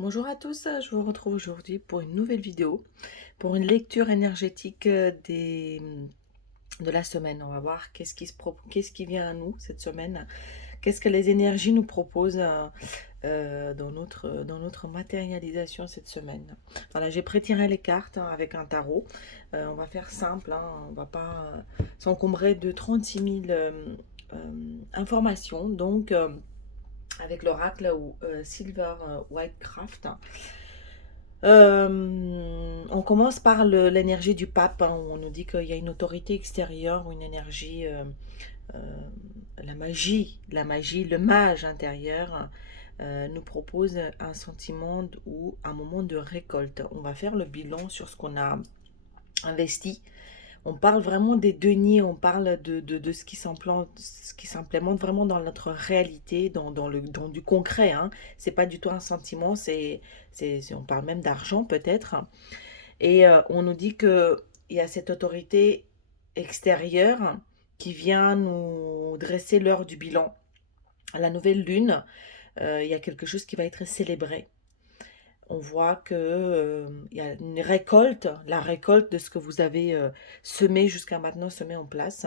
Bonjour à tous, je vous retrouve aujourd'hui pour une nouvelle vidéo, pour une lecture énergétique de la semaine. On va voir qu'est-ce qui vient à nous cette semaine, qu'est-ce que les énergies nous proposent dans notre matérialisation cette semaine. Voilà, j'ai pré-tiré les cartes avec un tarot. On va faire simple, on va pas s'encombrer de 36 000 informations. Donc, avec l'oracle ou Silver Whitecraft. On commence par l'énergie du pape, où on nous dit qu'il y a une autorité extérieure ou une énergie, euh, la magie, le mage intérieur nous propose un sentiment ou un moment de récolte. On va faire le bilan sur ce qu'on a investi. On parle vraiment des deniers, on parle de ce qui s'implémente vraiment dans notre réalité, dans du concret. Hein. C'est pas du tout un sentiment, on parle même d'argent peut-être. Et on nous dit qu'il y a cette autorité extérieure qui vient nous dresser l'heure du bilan. À la nouvelle lune, il y a quelque chose qui va être célébré. On voit que il y a une récolte, la récolte de ce que vous avez semé jusqu'à maintenant, semé en place.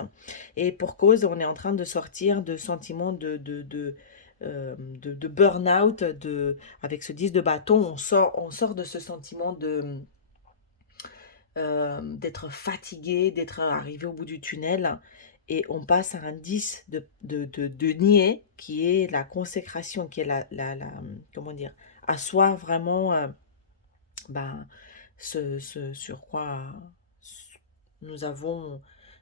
Et pour cause, on est en train de sortir de sentiments de burn-out, avec ce 10 de bâton, on sort de ce sentiment d'être fatigué, d'être arrivé au bout du tunnel. Et on passe à un 10 de niais, qui est la consécration, qui est comment dire, asseoir vraiment ben, ce sur quoi nous avons,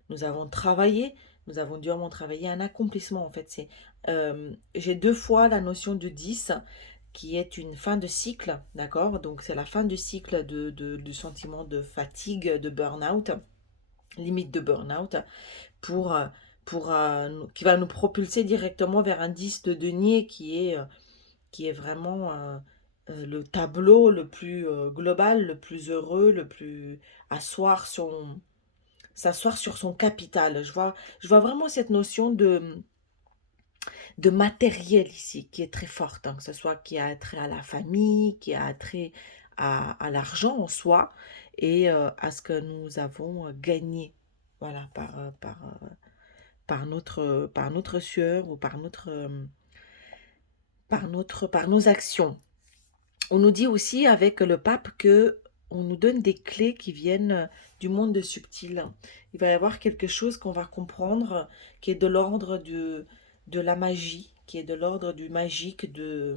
nous avons travaillé, nous avons durement travaillé, un accomplissement en fait. J'ai deux fois la notion de 10 qui est une fin de cycle, d'accord? Donc c'est la fin du cycle du sentiment de fatigue, de burn-out, limite de burn-out, pour, qui va nous propulser directement vers un 10 de denier qui est vraiment le tableau le plus global, le plus heureux, le plus asseoir s'asseoir sur son capital. Je vois vraiment cette notion de matériel ici qui est très forte, hein, que ce soit qui a trait à la famille, qui a trait à l'argent en soi et à ce que nous avons gagné. Voilà, par notre sueur ou par nos actions. On nous dit aussi avec le pape que on nous donne des clés qui viennent du monde subtil. Il va y avoir quelque chose qu'on va comprendre qui est de l'ordre de la magie, qui est de l'ordre du magique, euh,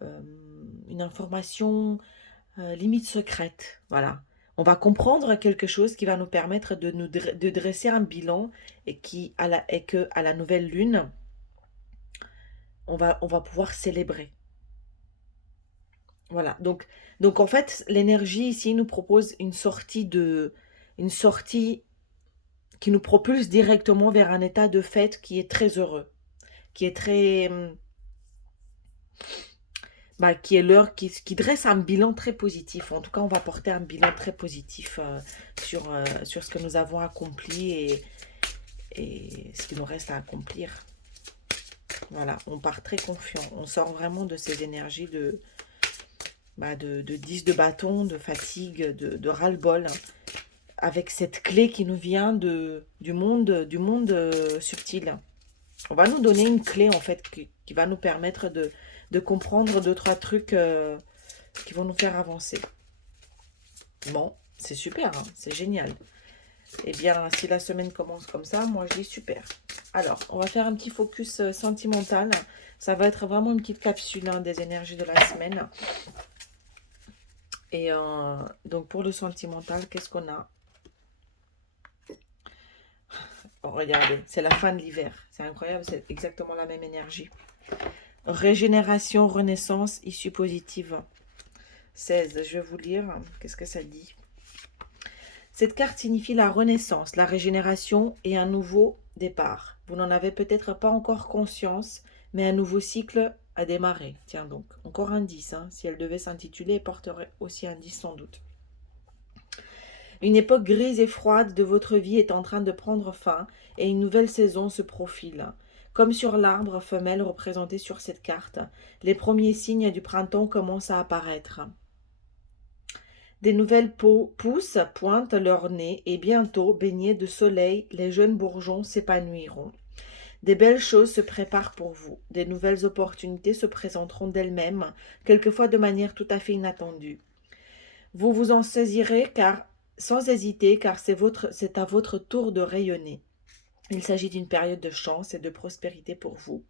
une information limite secrète. Voilà. On va comprendre quelque chose qui va nous permettre de dresser un bilan et que à la nouvelle lune, on va pouvoir célébrer. Voilà, donc en fait, l'énergie ici nous propose une sortie qui nous propulse directement vers un état de fait qui est très heureux, qui est très, qui est l'heure, qui dresse un bilan très positif. En tout cas, on va porter un bilan très positif sur ce que nous avons accompli et ce qui nous reste à accomplir. Voilà, on part très confiant. On sort vraiment de ces énergies de 10 de bâton, de fatigue, de ras-le-bol, hein, avec cette clé qui nous vient du monde subtil. On va nous donner une clé en fait qui va nous permettre de comprendre deux, trois trucs qui vont nous faire avancer. Bon, c'est super, hein, c'est génial. Eh bien, si la semaine commence comme ça, moi je dis super. Alors, on va faire un petit focus sentimental. Ça va être vraiment une petite capsule hein, des énergies de la semaine. Et donc pour le sentimental, qu'est-ce qu'on a? Oh, regardez, c'est la fin de l'hiver. C'est incroyable, c'est exactement la même énergie. Régénération, renaissance, issue positive. 16, je vais vous lire. Qu'est-ce que ça dit? Cette carte signifie la renaissance, la régénération et un nouveau départ. Vous n'en avez peut-être pas encore conscience, mais un nouveau cycle a démarré. Tiens donc, encore un 10. Hein. Si elle devait s'intituler, elle porterait aussi un 10 sans doute. Une époque grise et froide de votre vie est en train de prendre fin et une nouvelle saison se profile. Comme sur l'arbre femelle représenté sur cette carte, les premiers signes du printemps commencent à apparaître. Des nouvelles peaux poussent, pointent leur nez et bientôt, baignés de soleil, les jeunes bourgeons s'épanouiront. Des belles choses se préparent pour vous. Des nouvelles opportunités se présenteront d'elles-mêmes, quelquefois de manière tout à fait inattendue. Vous vous en saisirez sans hésiter, car c'est à votre tour de rayonner. Il s'agit d'une période de chance et de prospérité pour vous.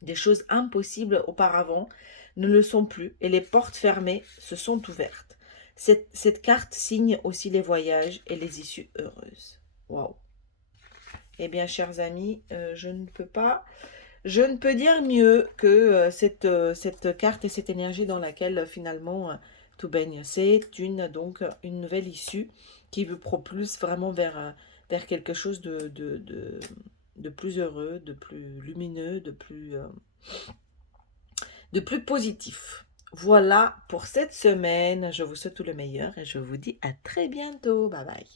Des choses impossibles auparavant ne le sont plus et les portes fermées se sont ouvertes. Cette carte signe aussi les voyages et les issues heureuses. Waouh! Eh bien, chers amis, je ne peux dire mieux que cette carte et cette énergie dans laquelle finalement tout baigne. C'est donc une nouvelle issue qui vous propulse vraiment vers quelque chose de plus heureux, de plus lumineux, de plus positif. Voilà pour cette semaine. Je vous souhaite tout le meilleur et je vous dis à très bientôt. Bye bye.